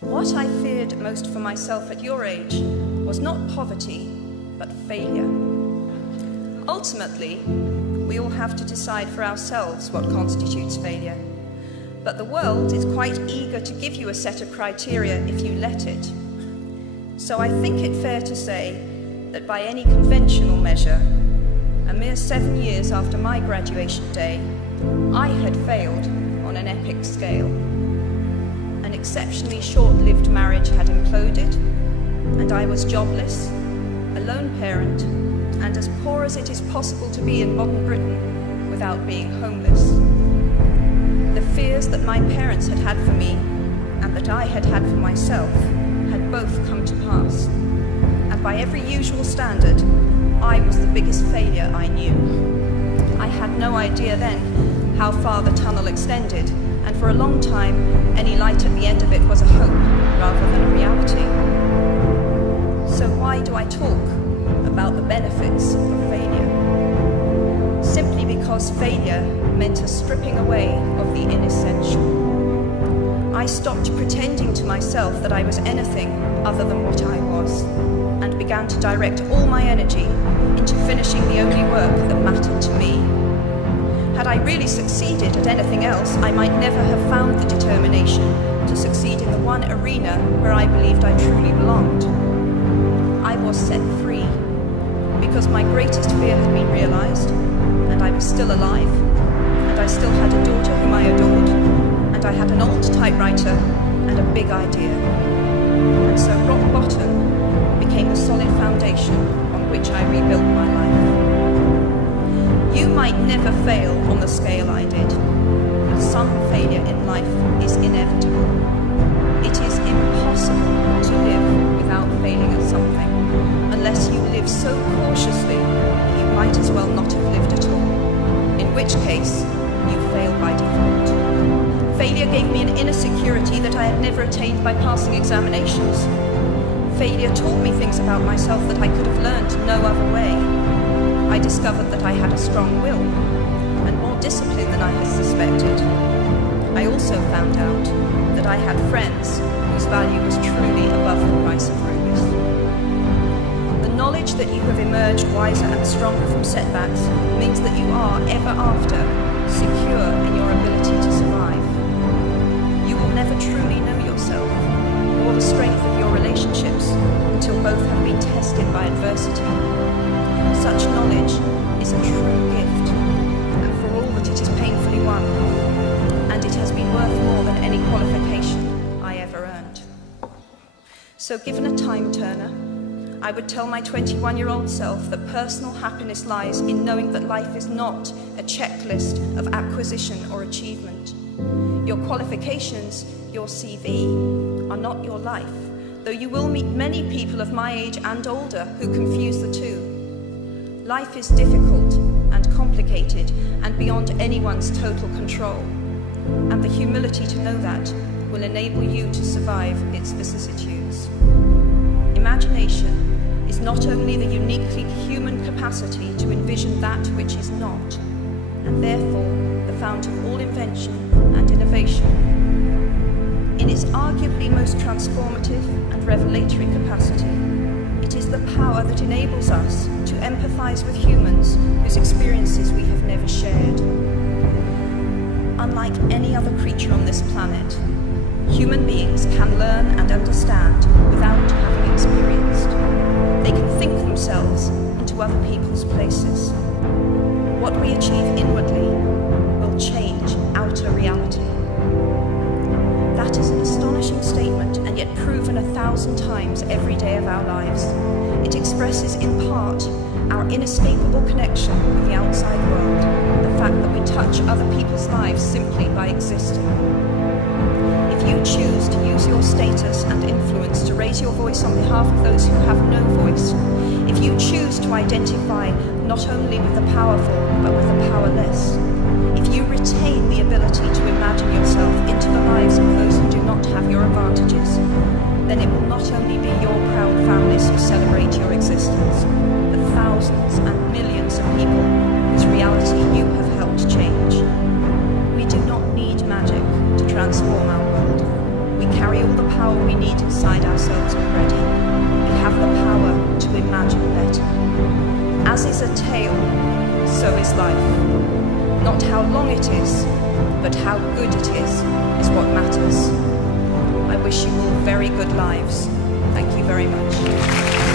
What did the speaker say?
What I feared most for myself at your age was not poverty, but failure. Ultimately, we all have to decide for ourselves what constitutes failure. But the world is quite eager to give you a set of criteria if you let it. So I think it fair to say that by any conventional measure, a mere 7 years after my graduation day, I had failed on an epic scale. An exceptionally short-lived marriage had imploded, and I was jobless, a lone parent, and as poor as it is possible to be in modern Britain without being homeless. The fears that my parents had had for me and that I had had for myself had both come to pass, and by every usual standard, I was the biggest failure I knew. I had no idea then how far the tunnel extended, and for a long time, any light at the end of it was a hope rather than a reality. So why do I talk about the benefits of failure? Simply because failure meant a stripping away of the inessential. I stopped pretending to myself that I was anything other than what I was, and began to direct all my energy into finishing the only work that mattered to me. Had I really succeeded at anything else, I might never have found the determination to succeed in the one arena where I believed I truly belonged. I was set free because my greatest fear had been realized, and I was still alive, and I still had a daughter whom I adored, and I had an old typewriter and a big idea. And so rock bottom became the solid foundation on which I rebuilt my life. You might never fail on the scale I did, but some failure in life is inevitable. It is impossible to live without failing at something, unless you live so cautiously that you might as well not have lived at all, in which case you fail by default. Failure gave me an inner security that I had never attained by passing examinations. Failure taught me things about myself that I could have learned no other way. I discovered that I had a strong will, and more discipline than I had suspected. I also found out that I had friends whose value was truly above the price of rubies. The knowledge that you have emerged wiser and stronger from setbacks means that you are, ever after, secure in your ability to survive. You will never truly know yourself, or the strength of your relationships, until both have been tested by adversity. Such knowledge is a true gift, and for all that it is painfully won, and it has been worth more than any qualification I ever earned. So given a time turner, I would tell my 21-year-old self that personal happiness lies in knowing that life is not a checklist of acquisition or achievement. Your qualifications, your CV, are not your life, though you will meet many people of my age and older who confuse the two. Life is difficult and complicated and beyond anyone's total control, and the humility to know that will enable you to survive its vicissitudes. Imagination is not only the uniquely human capacity to envision that which is not, and therefore the fount of all invention and innovation. In its arguably most transformative and revelatory capacity, it is the power that enables us to empathize with humans whose experiences we have never shared. Unlike any other creature on this planet, human beings can learn and understand without having experienced. They can think themselves into other people's places. What we achieve inwardly will change outer reality. That is an astonishing statement, and yet proven 1,000 times every day of our lives. It expresses in part our inescapable connection with the outside world, the fact that we touch other people's lives simply by existing. If you choose to use your status and influence to raise your voice on behalf of those who have no voice, if you choose to identify not only with the powerful but with the powerless, if you retain the ability to imagine yourself into the lives of those who do not have your advantages, then it will not only be your proud families who celebrate your existence, but thousands and millions of people whose reality you have helped change. We do not need magic to transform our world. We carry all the power we need inside ourselves already. We have the power to imagine better. As is a tale, so is life. Not how long it is, but how good it is what matters. I wish you all very good lives. Thank you very much.